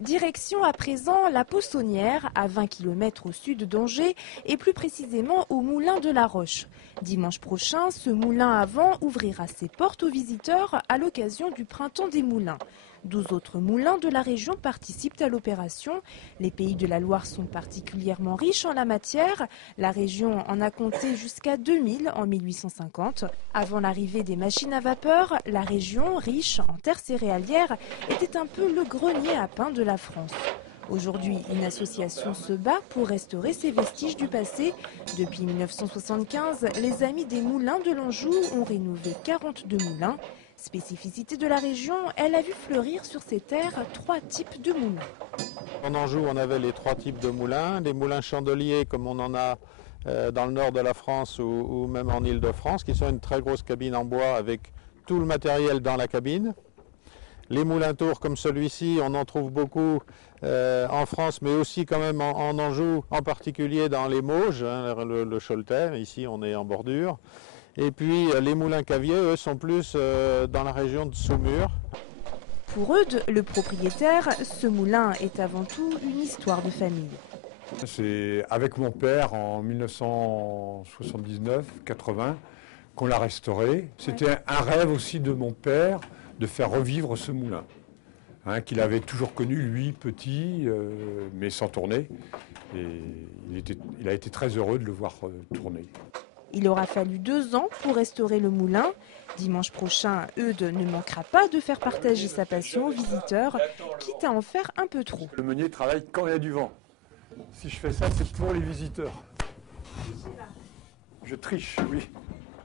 Direction à présent la Possonnière, à 20 km au sud d'Angers et plus précisément au moulin de la Roche. Dimanche prochain, ce moulin à vent ouvrira ses portes aux visiteurs à l'occasion du printemps des moulins. 12 autres moulins de la région participent à l'opération. Les pays de la Loire sont particulièrement riches en la matière. La région en a compté jusqu'à 2000 en 1850. Avant l'arrivée des machines à vapeur, la région, riche en terres céréalières, était un peu le grenier à pain de la France. Aujourd'hui, une association se bat pour restaurer ces vestiges du passé. Depuis 1975, les Amis des Moulins de l'Anjou ont rénové 42 moulins. Spécificité de la région, elle a vu fleurir sur ces terres 3 types de moulins. En Anjou, on avait les 3 types de moulins. Les moulins chandeliers, comme on en a dans le nord de la France ou même en Île-de-France, qui sont une très grosse cabine en bois avec tout le matériel dans la cabine. Les moulins tours comme celui-ci, on en trouve beaucoup en France, mais aussi quand même en Anjou, en particulier dans les Mauges, hein, le Choletais. Ici, on est en bordure. Et puis les moulins caviers, eux, sont plus dans la région de Saumur. Pour Eudes, le propriétaire, ce moulin est avant tout une histoire de famille. C'est avec mon père en 1979-80 qu'on l'a restauré. C'était un rêve aussi de mon père de faire revivre ce moulin, hein, qu'il avait toujours connu, lui, petit, mais sans tourner. Et il a été très heureux de le voir tourner. Il aura fallu 2 ans pour restaurer le moulin. Dimanche prochain, Eudes ne manquera pas de faire partager sa passion aux visiteurs, quitte à en faire un peu trop. Le meunier travaille quand il y a du vent. Si je fais ça, c'est pour les visiteurs. Je triche, oui.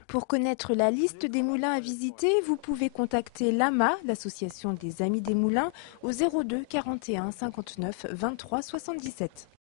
Pour connaître la liste des moulins à visiter, vous pouvez contacter l'AMA, l'association des Amis des Moulins, au 02 41 59 23 77.